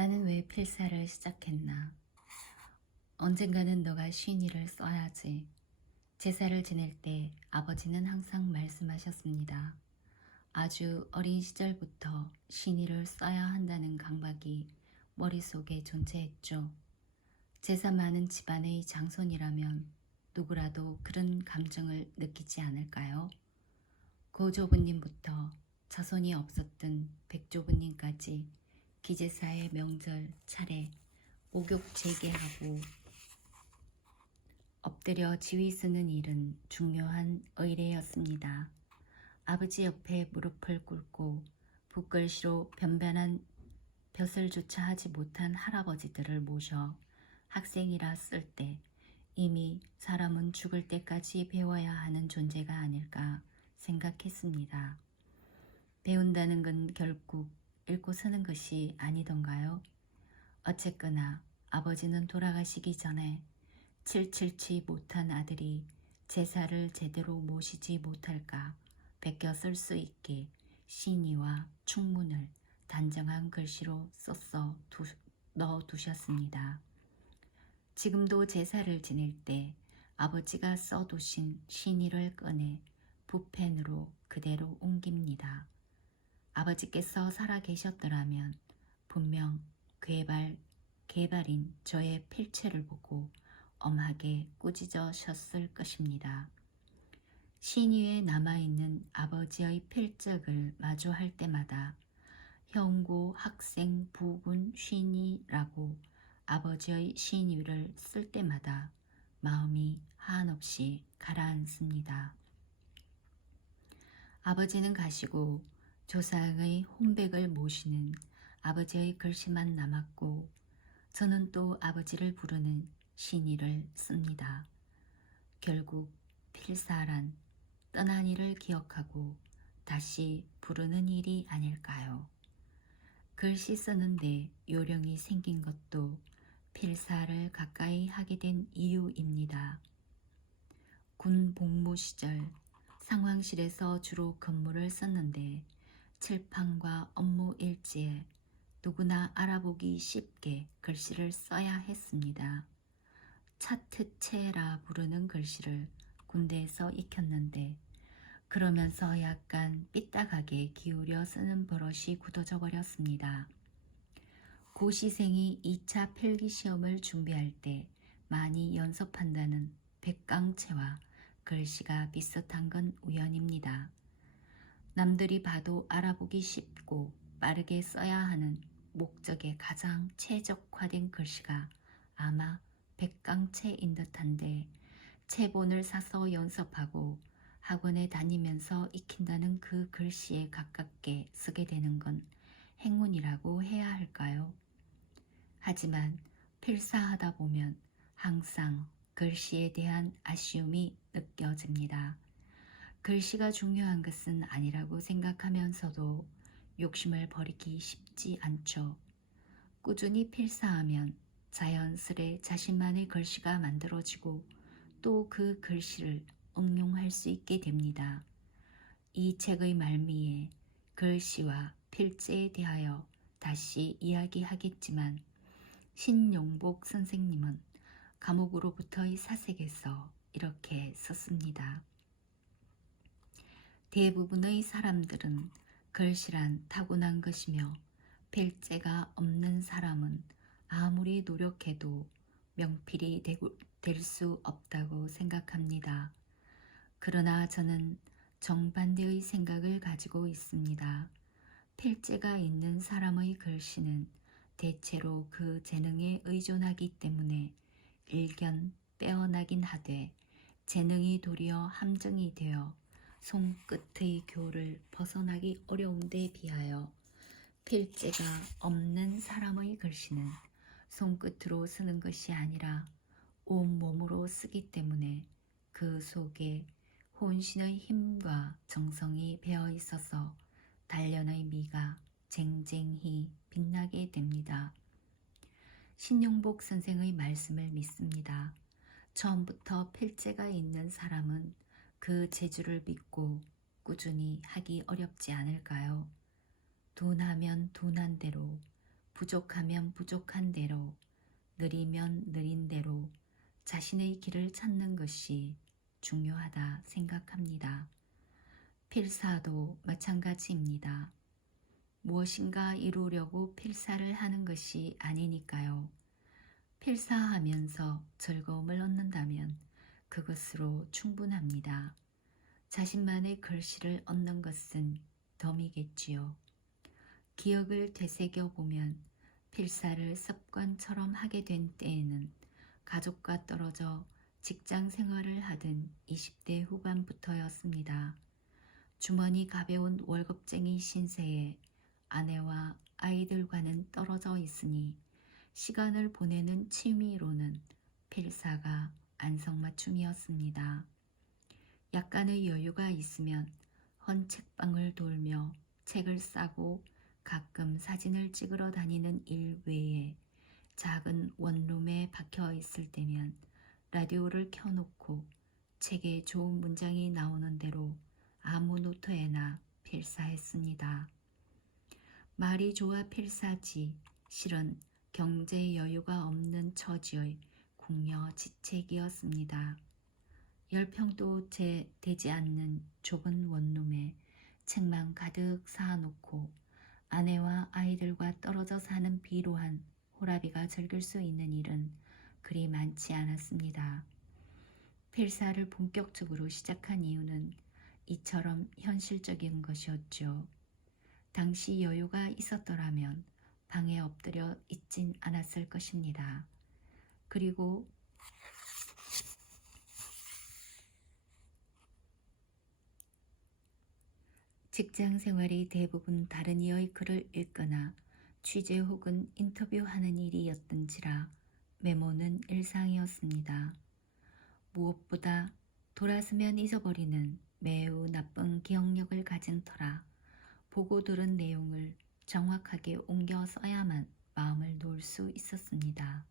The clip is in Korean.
나는 왜 필사를 시작했나? 언젠가는 너가 쉰이를 써야지. 제사를 지낼 때 아버지는 항상 말씀하셨습니다. 아주 어린 시절부터 쉰이를 써야 한다는 강박이 머릿속에 존재했죠. 제사 많은 집안의 장손이라면 누구라도 그런 감정을 느끼지 않을까요? 고조부님부터 자손이 없었던 백조부님까지 기제사의 명절, 차례, 목욕 재개하고 엎드려 지휘 쓰는 일은 중요한 의례였습니다. 아버지 옆에 무릎을 꿇고 붓글씨로 변변한 벼슬조차 하지 못한 할아버지들을 모셔 학생이라 쓸 때 이미 사람은 죽을 때까지 배워야 하는 존재가 아닐까 생각했습니다. 배운다는 건 결국 읽고 쓰는 것이 아니던가요? 어쨌거나 아버지는 돌아가시기 전에 칠칠치 못한 아들이 제사를 제대로 모시지 못할까 베껴 쓸 수 있게 신의와 충문을 단정한 글씨로 써서 넣어두셨습니다. 지금도 제사를 지낼 때 아버지가 써두신 신의를 꺼내 붓펜으로 그대로 옮깁니다. 아버지께서 살아계셨더라면 분명 개발인 저의 필체를 보고 엄하게 꾸짖으셨을 것입니다. 신위에 남아있는 아버지의 필적을 마주할 때마다 형고 학생 부군 쉰이라고 아버지의 신위를 쓸 때마다 마음이 한없이 가라앉습니다. 아버지는 가시고 조상의 혼백을 모시는 아버지의 글씨만 남았고 저는 또 아버지를 부르는 신의를 씁니다. 결국 필사란 떠난 이를 기억하고 다시 부르는 일이 아닐까요? 글씨 쓰는데 요령이 생긴 것도 필사를 가까이 하게 된 이유입니다. 군 복무 시절 상황실에서 주로 근무를 썼는데 칠판과 업무 일지에 누구나 알아보기 쉽게 글씨를 써야 했습니다. 차트체라 부르는 글씨를 군대에서 익혔는데 그러면서 약간 삐딱하게 기울여 쓰는 버릇이 굳어져 버렸습니다. 고시생이 2차 필기시험을 준비할 때 많이 연습한다는 백강체와 글씨가 비슷한 건 우연입니다. 남들이 봐도 알아보기 쉽고 빠르게 써야 하는 목적에 가장 최적화된 글씨가 아마 백강체인 듯한데 체본을 사서 연습하고 학원에 다니면서 익힌다는 그 글씨에 가깝게 쓰게 되는 건 행운이라고 해야 할까요? 하지만 필사하다 보면 항상 글씨에 대한 아쉬움이 느껴집니다. 글씨가 중요한 것은 아니라고 생각하면서도 욕심을 버리기 쉽지 않죠. 꾸준히 필사하면 자연스레 자신만의 글씨가 만들어지고 또 그 글씨를 응용할 수 있게 됩니다. 이 책의 말미에 글씨와 필제에 대하여 다시 이야기하겠지만 신용복 선생님은 감옥으로부터의 사색에서 이렇게 썼습니다. 대부분의 사람들은 글씨란 타고난 것이며 필제가 없는 사람은 아무리 노력해도 명필이 될 수 없다고 생각합니다. 그러나 저는 정반대의 생각을 가지고 있습니다. 필제가 있는 사람의 글씨는 대체로 그 재능에 의존하기 때문에 일견 빼어나긴 하되 재능이 도리어 함정이 되어 손끝의 교를 벗어나기 어려운 데 비하여 필제가 없는 사람의 글씨는 손끝으로 쓰는 것이 아니라 온몸으로 쓰기 때문에 그 속에 혼신의 힘과 정성이 배어 있어서 단련의 미가 쟁쟁히 빛나게 됩니다. 신용복 선생의 말씀을 믿습니다. 처음부터 필제가 있는 사람은 그 재주를 믿고 꾸준히 하기 어렵지 않을까요? 둔하면 둔한 대로, 부족하면 부족한 대로, 느리면 느린 대로 자신의 길을 찾는 것이 중요하다 생각합니다. 필사도 마찬가지입니다. 무엇인가 이루려고 필사를 하는 것이 아니니까요. 필사하면서 즐거움을 얻는다면 그것으로 충분합니다. 자신만의 글씨를 얻는 것은 덤이겠지요. 기억을 되새겨보면 필사를 습관처럼 하게 된 때에는 가족과 떨어져 직장 생활을 하던 20대 후반부터였습니다. 주머니 가벼운 월급쟁이 신세에 아내와 아이들과는 떨어져 있으니 시간을 보내는 취미로는 필사가 안성맞춤이었습니다. 약간의 여유가 있으면 헌책방을 돌며 책을 싸고 가끔 사진을 찍으러 다니는 일 외에 작은 원룸에 박혀 있을 때면 라디오를 켜놓고 책에 좋은 문장이 나오는 대로 아무 노트에나 필사했습니다. 말이 좋아 필사지 실은 경제 여유가 없는 처지의 궁여지책이었습니다. 10평도 채 되지 않는 좁은 원룸에 책만 가득 쌓아놓고 아내와 아이들과 떨어져 사는 비로한 호라비가 즐길 수 있는 일은 그리 많지 않았습니다. 필사를 본격적으로 시작한 이유는 이처럼 현실적인 것이었죠. 당시 여유가 있었더라면 방에 엎드려 있진 않았을 것입니다. 그리고 직장 생활이 대부분 다른 이의 글을 읽거나 취재 혹은 인터뷰하는 일이었던지라 메모는 일상이었습니다. 무엇보다 돌아서면 잊어버리는 매우 나쁜 기억력을 가진 터라 보고 들은 내용을 정확하게 옮겨 써야만 마음을 놓을 수 있었습니다.